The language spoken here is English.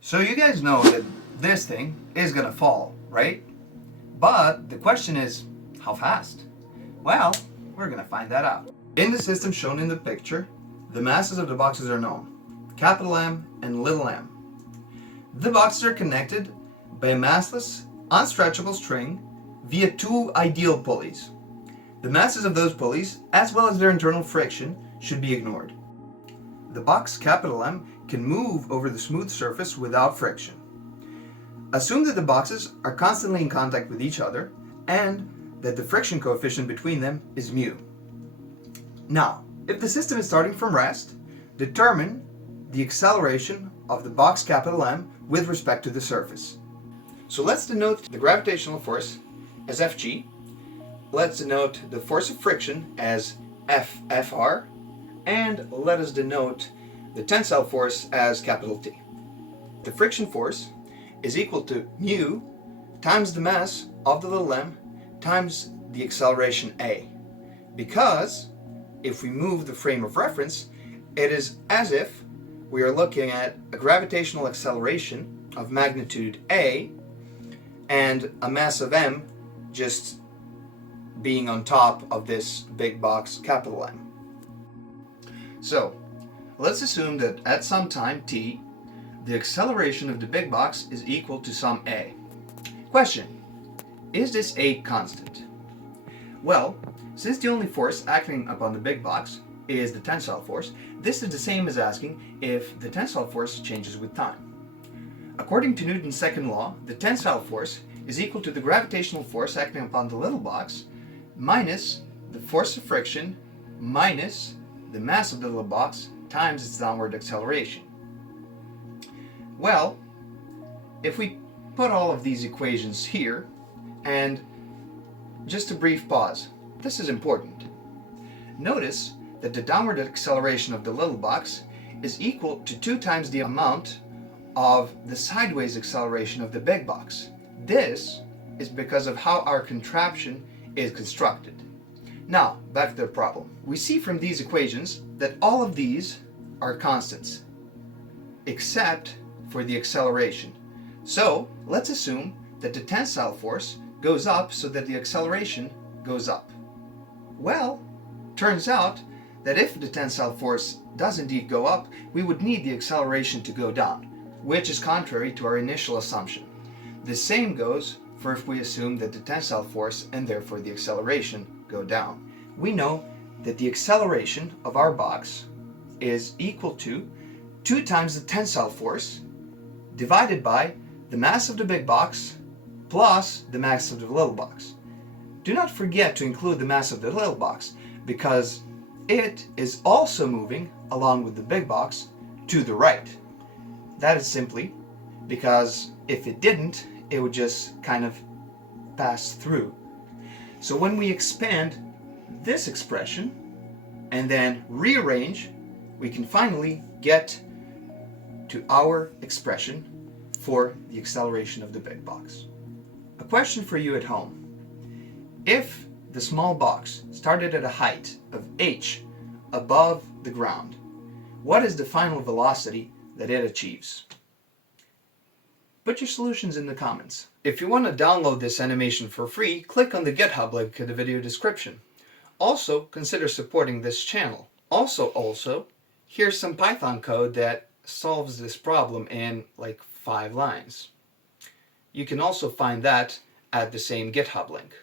So you guys know that this thing is gonna fall, right? But the question is, how fast? Well, we're gonna find that out. In the system shown in the picture, the masses of the boxes are known, capital M and little m. The boxes are connected by a massless, unstretchable string via two ideal pulleys. The masses of those pulleys, as well as their internal friction, should be ignored. The box capital M can move over the smooth surface without friction. Assume that the boxes are constantly in contact with each other and that the friction coefficient between them is mu. Now, if the system is starting from rest, determine the acceleration of the box capital M with respect to the surface. So let's denote the gravitational force as Fg. Let's denote the force of friction as Fr. And let us denote the tensile force as capital T. The friction force is equal to mu times the mass of the little m times the acceleration a. Because if we move the frame of reference, it is as if we are looking at a gravitational acceleration of magnitude a and a mass of m just being on top of this big box capital M. So let's assume that at some time t, the acceleration of the big box is equal to some a. Question: is this a constant? Well, since the only force acting upon the big box is the tensile force, this is the same as asking if the tensile force changes with time. According to Newton's second law, the tensile force is equal to the gravitational force acting upon the little box minus the force of friction minus the mass of the little box times its downward acceleration. Well, if we put all of these equations here, and just a brief pause, this is important. Notice that the downward acceleration of the little box is equal to 2 times the amount of the sideways acceleration of the big box. This is because of how our contraption is constructed. Now, back to the problem. We see from these equations that all of these are constants, except for the acceleration. So, let's assume that the tensile force goes up so that the acceleration goes up. Well, turns out that if the tensile force does indeed go up, we would need the acceleration to go down, which is contrary to our initial assumption. The same goes for if we assume that the tensile force and therefore the acceleration go down. We know that the acceleration of our box is equal to 2 times the tensile force divided by the mass of the big box plus the mass of the little box. Do not forget to include the mass of the little box, because it is also moving along with the big box to the right. That is simply because if it didn't, it would just kind of pass through. So when we expand this expression and then rearrange, we can finally get to our expression for the acceleration of the big box. A question for you at home. If the small box started at a height of h above the ground, what is the final velocity that it achieves? Put your solutions in the comments. If you want to download this animation for free, click on the GitHub link in the video description. Also, consider supporting this channel. Also, here's some Python code that solves this problem in like 5 lines. You can also find that at the same GitHub link.